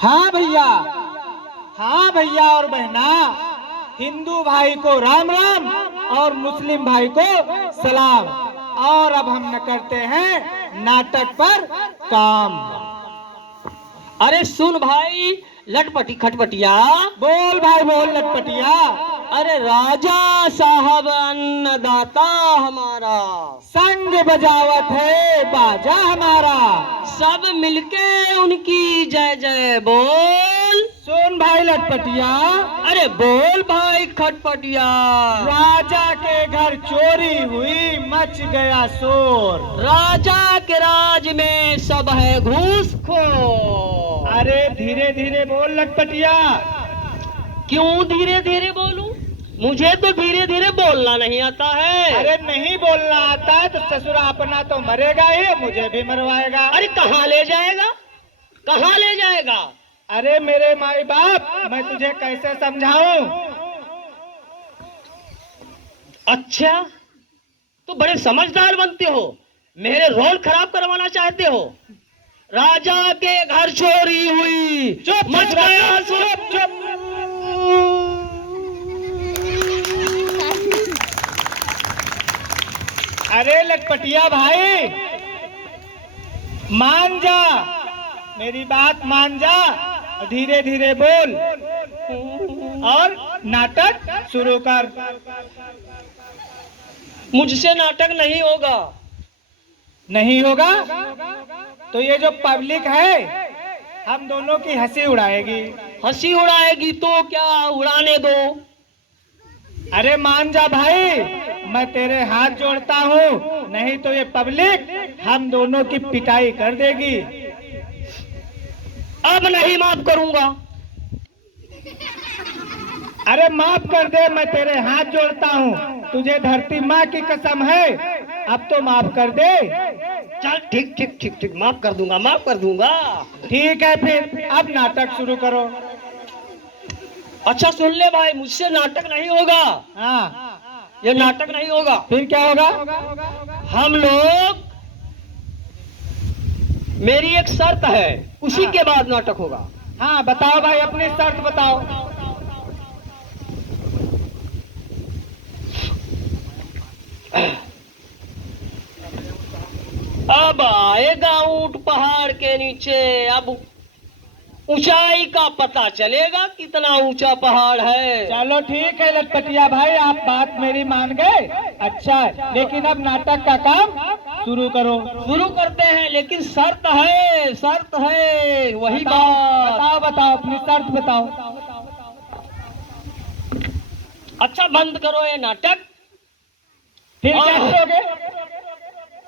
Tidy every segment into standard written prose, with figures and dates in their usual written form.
हाँ भैया, हाँ भैया और बहना, हिंदू भाई को राम राम और मुस्लिम भाई को सलाम। और अब हम न करते हैं नाटक पर काम। अरे सुन भाई लटपटी खटपटिया। बोल भाई बोल लटपटिया। अरे राजा साहब अन्नदाता हमारा, संग बजावत है बाजा हमारा, सब मिलके उनकी जय जय बोल। सुन भाई लटपटिया। अरे बोल भाई खटपटिया। राजा के घर चोरी हुई मच गया शोर, राजा के राज में सब है घूसखोर। अरे धीरे धीरे बोल लटपटिया। क्यों धीरे धीरे बोलूं? मुझे तो धीरे धीरे बोलना नहीं आता है। अरे नहीं बोलना आता है तो ससुरा अपना तो मरेगा ही, मुझे भी मरवाएगा। अरे कहाँ ले जाएगा, कहाँ ले जाएगा? अरे मेरे माई बाप, मैं तुझे कैसे समझाऊं? अच्छा, तो बड़े समझदार बनते हो, मेरे रोल खराब करवाना चाहते हो। राजा के घर चोरी हुई, चुप मच गया चुप चुप। अरे लटपटिया भाई, मान जा, मेरी बात मान जा, धीरे धीरे बोल और नाटक शुरू कर। मुझसे नाटक नहीं होगा। नहीं होगा तो ये जो पब्लिक है हम दोनों की हंसी उड़ाएगी। हंसी उड़ाएगी तो क्या, उड़ाने दो। अरे मान जा भाई, मैं तेरे हाथ जोड़ता हूँ, नहीं तो ये पब्लिक हम दोनों की पिटाई कर देगी। अब नहीं माफ करूंगा। अरे माफ कर दे, मैं तेरे हाथ जोड़ता हूँ, तुझे धरती माँ की कसम है, अब तो माफ कर दे। चल ठीक ठीक ठीक ठीक, माफ कर दूंगा, माफ कर दूंगा। ठीक है फिर अब नाटक शुरू करो। अच्छा सुन ले भाई, मुझसे नाटक नहीं होगा। हाँ, ये नाटक नहीं होगा। फिर क्या होगा? हम लोग, मेरी एक शर्त है, उसी के बाद नाटक होगा। हाँ बताओ भाई, अपनी शर्त बताओ। अब आएगा ऊंट पहाड़ के नीचे, अब ऊंचाई का पता चलेगा कितना ऊंचा पहाड़ है। चलो ठीक है लटपटिया भाई, आप बात मेरी मान गए, अच्छा है, लेकिन अब नाटक का काम शुरू करो। शुरू करते हैं, लेकिन शर्त है, शर्त है, वही बात। बताओ बताओ अपनी शर्त बताओ। अच्छा बंद करो ये नाटक। फिर क्या करोगे?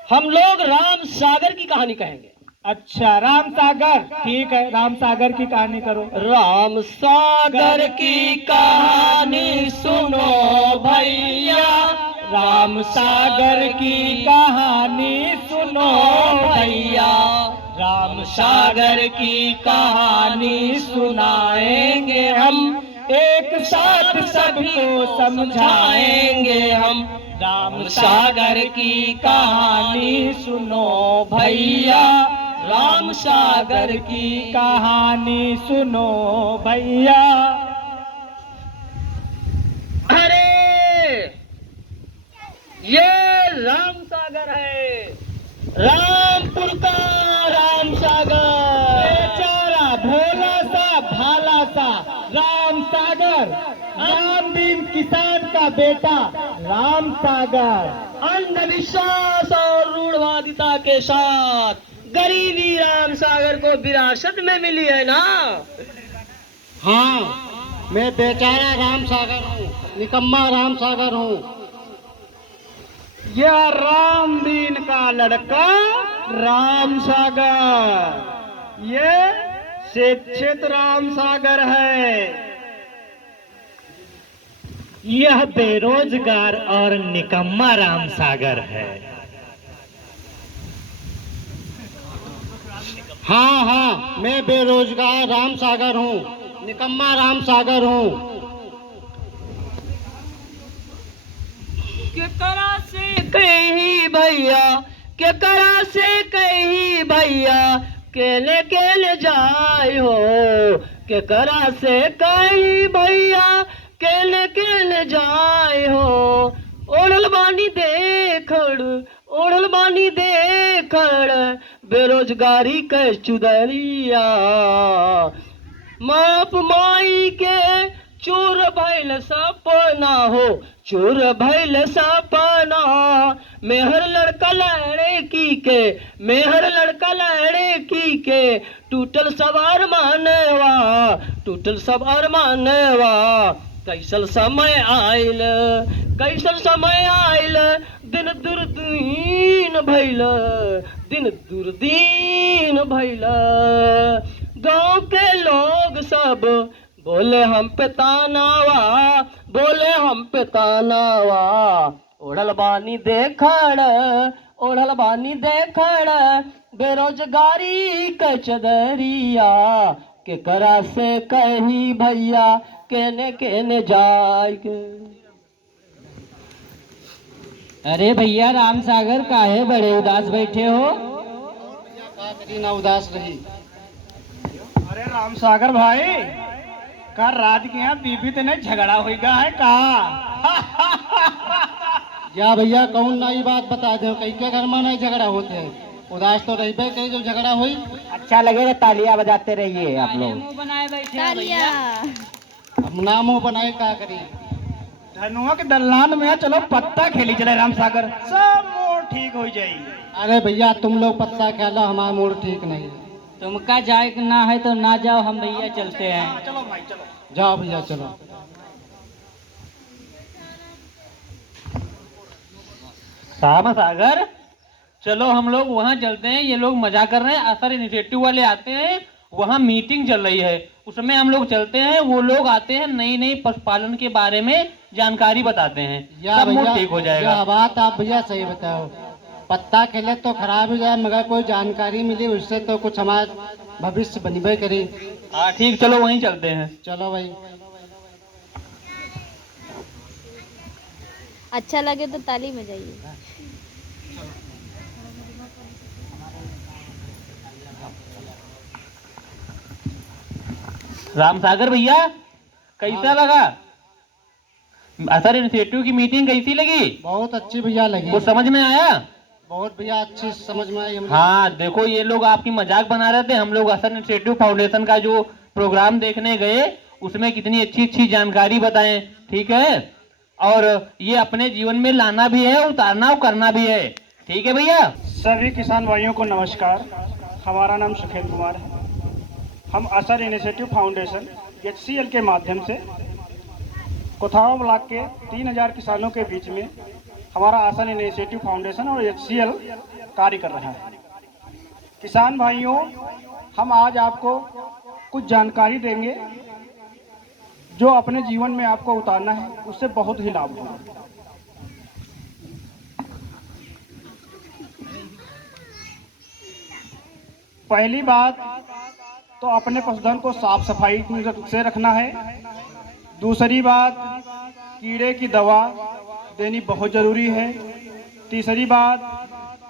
हम लोग राम सागर की कहानी कहेंगे। अच्छा राम सागर, ठीक है, राम सागर की कहानी करो। राम सागर की कहानी सुनो भैया, राम सागर की कहानी सुनो भैया, राम सागर की कहानी सुनाएंगे हम, एक साथ सबको समझाएंगे हम। राम सागर की कहानी सुनो भैया, राम सागर की कहानी सुनो भैया। अरे ये राम सागर है, रामपुर का राम सागर। बेचारा भोला सा भाला सा राम सागर, रामदीन किसान का बेटा राम सागर, अंधविश्वास और रूढ़वादिता के साथ गरीबी राम सागर को विरासत में मिली है ना। हाँ, मैं बेचारा राम सागर हूँ, निकम्मा राम सागर हूँ। यह रामदीन का लड़का राम सागर, ये शिक्षित राम सागर है। यह बेरोजगार और निकम्मा राम सागर है। हाँ हाँ, मैं बेरोजगार राम सागर हूँ, निकम्मा राम सागर हूँ। केकरा से कही भैया, केकरा से कही भैया, केले केले जाय हो के करा से कही भैया केले केले जाय हो ओढ़ल बानी देखड़ बेरोजगारी के चुदरिया माप माई के चोर भैल सपना हो चोर भैल सपना मेहर लड़का लड़की के टूटल सब अरमानवा कैसल समय आइल दिन दुर्दीन भैल गाँव के लोग सब बोले हम पे तानावा ओढ़ल बानी देखड़ बेरोजगारी के चदरिया के करा से कही भैया केने जाय के। अरे भैया राम सागर काहे बड़े उदास बैठे हो? क्या करी ना उदास रही। अरे राम सागर भाई का रात के यहाँ बीबी तेने झगड़ा हो गया है का? या भैया कौन नई बात बता दो, कई के घर में नहीं झगड़ा होते हैं, उदास तो रही कहीं जो झगड़ा हुई। अच्छा लगेगा तालियां बजाते रहिए आप लोग। अब ना मुंह बनाए क्या करी। धनुआ के दलान में चलो पत्ता खेली चले राम सागर, सब मोड़ ठीक हो जाएगी। अरे भैया तुम लोग पत्ता खेलो, हमारा मूड ठीक नहीं। तुमका जाए ना है तो ना जाओ, हम भैया चलते हैं। चलो भाई चलो। जाओ भैया चलो। राम सागर चलो हम लोग वहाँ चलते हैं, ये लोग मजा कर रहे हैं, असर इनिशिएटिव वाले आते हैं, वहाँ मीटिंग चल रही है, उसमें हम लोग चलते हैं। वो लोग आते हैं, नई पशुपालन के बारे में जानकारी बताते हैं, सब मूड ठीक हो जाएगा। बात आप भैया सही बताओ, पत्ता खेले तो खराब हो जाए, मगर कोई जानकारी मिली उससे तो कुछ हमारा भविष्य बनबे करी। हाँ ठीक, चलो वहीं चलते हैं। चलो भाई। अच्छा लगे तो ताली बजाइए। राम सागर भैया कैसा लगा? असर इंस्टीट्यूट की मीटिंग कैसी लगी? बहुत अच्छी भैया लगी। कुछ समझ में आया? बहुत भैया अच्छी समझ में आई। हाँ देखो, ये लोग आपकी मजाक बना रहे थे, हम लोग असर इंस्टीट्यूट फाउंडेशन का जो प्रोग्राम देखने गए उसमें कितनी अच्छी जानकारी बताएं, ठीक है? और ये अपने जीवन में लाना भी है, उतारना और करना भी है, ठीक है भैया? सभी किसान भाइयों को नमस्कार। हमारा नाम सुखेंद्र कुमार है। हम असर इनिशिएटिव फाउंडेशन HCL के माध्यम से कोथावा ब्लॉक के 3000 किसानों के बीच में हमारा असर इनिशिएटिव फाउंडेशन और HCL कार्य कर रहा है। किसान भाइयों, हम आज आपको कुछ जानकारी देंगे जो अपने जीवन में आपको उतारना है, उससे बहुत ही लाभ होगा। पहली बात तो अपने पशुधन को साफ सफाई से रखना है। दूसरी बात, कीड़े की दवा देनी बहुत ज़रूरी है। तीसरी बात,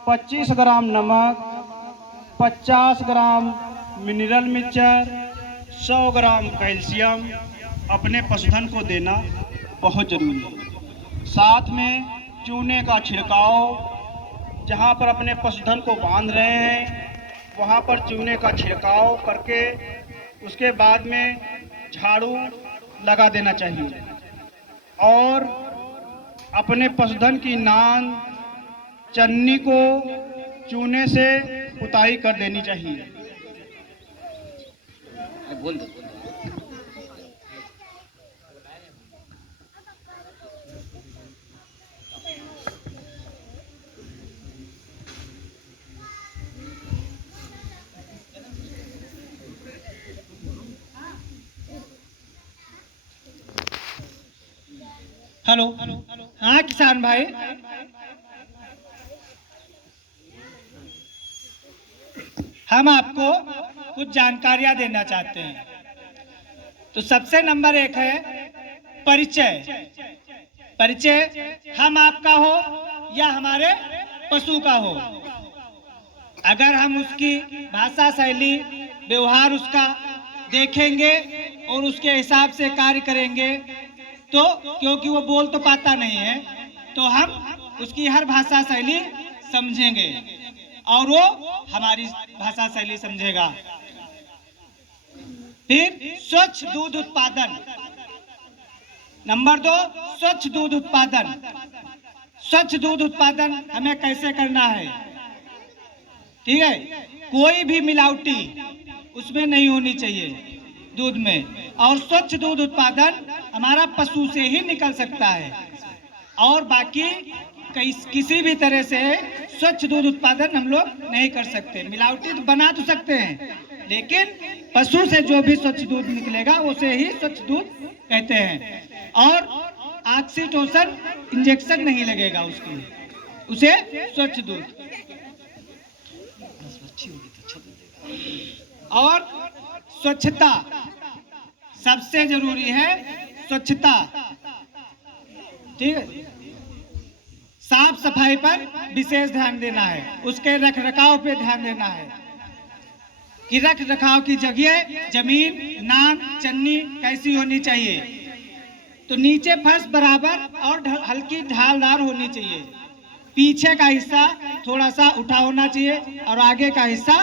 25 ग्राम नमक, 50 ग्राम मिनरल मिक्सचर, 100 ग्राम कैल्शियम अपने पशुधन को देना बहुत ज़रूरी है। साथ में चूने का छिड़काव, जहाँ पर अपने पशुधन को बांध रहे हैं वहाँ पर चूने का छिड़काव करके उसके बाद में झाड़ू लगा देना चाहिए। और अपने पशुधन की नान चन्नी को चूने से पुताई कर देनी चाहिए। हेलो, हाँ किसान भाई, हम आपको कुछ जानकारियां देना चाहते हैं। तो सबसे नंबर 1 है परिचय। परिचय हम आपका हो या हमारे पशु का हो, अगर हम उसकी भाषा शैली, व्यवहार उसका देखेंगे और उसके हिसाब से कार्य करेंगे तो, क्योंकि वो बोल तो पाता नहीं है, तो हम उसकी हर भाषा शैली समझेंगे और वो हमारी भाषा शैली समझेगा। फिर स्वच्छ दूध उत्पादन। नंबर 2, स्वच्छ दूध उत्पादन। स्वच्छ दूध उत्पादन हमें कैसे करना है? ठीक है, कोई भी मिलावटी उसमें नहीं होनी चाहिए दूध में, और स्वच्छ दूध उत्पादन हमारा पशु से ही निकल सकता है, और बाकी किसी भी तरह से स्वच्छ दूध उत्पादन हम लोग नहीं कर सकते। मिलावटी तो बना तो सकते हैं, लेकिन पशु से जो भी स्वच्छ दूध निकलेगा उसे ही स्वच्छ दूध कहते हैं। और ऑक्सीटोसिन इंजेक्शन नहीं लगेगा उसके, उसे स्वच्छ दूध। और स्वच्छता सबसे जरूरी है, स्वच्छता। ठीक है, साफ सफाई पर विशेष ध्यान देना है, उसके रख रखाव पे ध्यान देना है कि रख रखाव की जगह जमीन, नान, चन्नी कैसी होनी चाहिए। तो नीचे फर्श बराबर और हल्की ढालदार होनी चाहिए, पीछे का हिस्सा थोड़ा सा उठा होना चाहिए और आगे का हिस्सा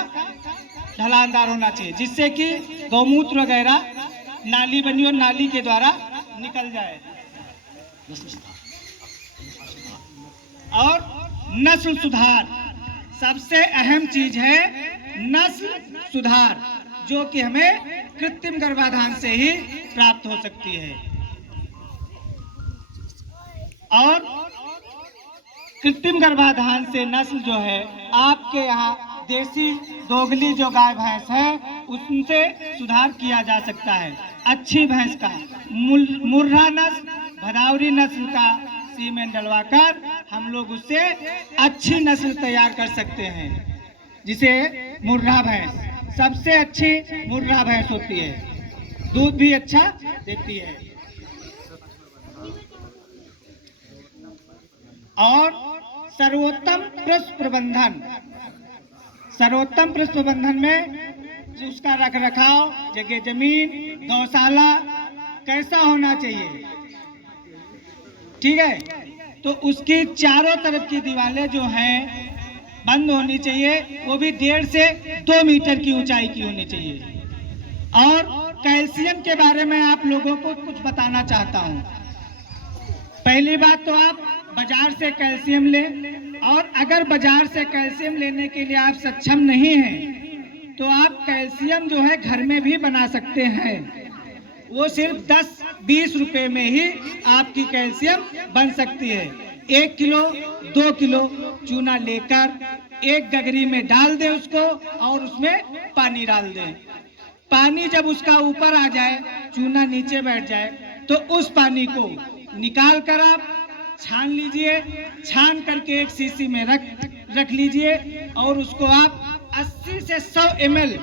ढलानदार होना चाहिए, जिससे कि गौमूत्र वगैरह नाली बनी और नाली के द्वारा निकल जाए। और नस्ल सुधार सबसे अहम चीज है, नस्ल सुधार, जो कि हमें कृत्रिम गर्भाधान से ही प्राप्त हो सकती है। और कृत्रिम गर्भाधान से नस्ल जो है, आपके यहाँ देसी दोगली जो गाय भैंस है उनसे सुधार किया जा सकता है। अच्छी भैंस का मुर्रा नस्ल, भदावरी नस्ल का सीमेन डलवाकर हम लोग उससे अच्छी नस्ल तैयार कर सकते हैं, जिसे मुर्रा भैंस सबसे अच्छी मुर्रा भैंस होती है, दूध भी अच्छा देती है। और सर्वोत्तम पशु प्रबंधन। सर्वोत्तम पशु प्रबंधन में उसका रख रखाव, जगह जमीन, गौशाला कैसा होना चाहिए। ठीक है, तो उसकी चारों तरफ की दीवारें जो हैं बंद होनी चाहिए, वो भी 1.5 से 2 मीटर की ऊंचाई की होनी चाहिए। और कैल्शियम के बारे में आप लोगों को कुछ बताना चाहता हूँ। पहली बात तो आप बाजार से कैल्शियम लें, और अगर बाजार से कैल्शियम लेने के लिए आप सक्षम नहीं हैं तो आप कैल्शियम जो है घर में भी बना सकते हैं। वो सिर्फ 10-20 रुपए में ही आपकी कैल्शियम बन सकती है। 1 किलो 2 किलो चूना लेकर एक गगरी में डाल दें उसको, और उसमें पानी डाल दें। पानी जब उसका ऊपर आ जाए, चूना नीचे बैठ जाए, तो उस पानी को निकाल कर आप छान लीजिए। छान करके एक शीशी में रख लीजिए, और उसको आप 80 से 100 ml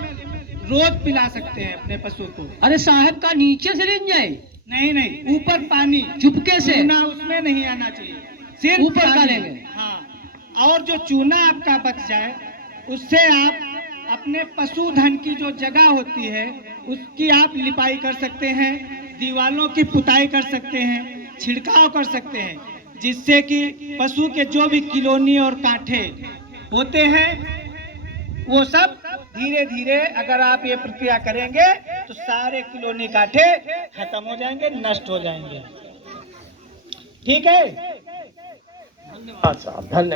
रोज पिला सकते हैं अपने पशु को। अरे साहब, का नीचे से ले जाए? नहीं नहीं, ऊपर पानी चुपके से, चूना उसमें नहीं आना चाहिए, सिर्फ ऊपर डालेंगे। हाँ, और जो चूना आपका बच जाए उससे आप अपने पशुधन की जो जगह होती है उसकी आप लिपाई कर सकते हैं, दीवालों की पुताई कर सकते हैं, छिड़काव कर सकते हैं, जिससे कि पशु के जो भी किलोनी और कांटे होते हैं वो सब धीरे धीरे, अगर आप ये प्रक्रिया करेंगे तो सारे किलोनी कांटे खत्म हो जाएंगे, नष्ट हो जाएंगे। ठीक है, धन्यवाद साहब, धन्यवाद।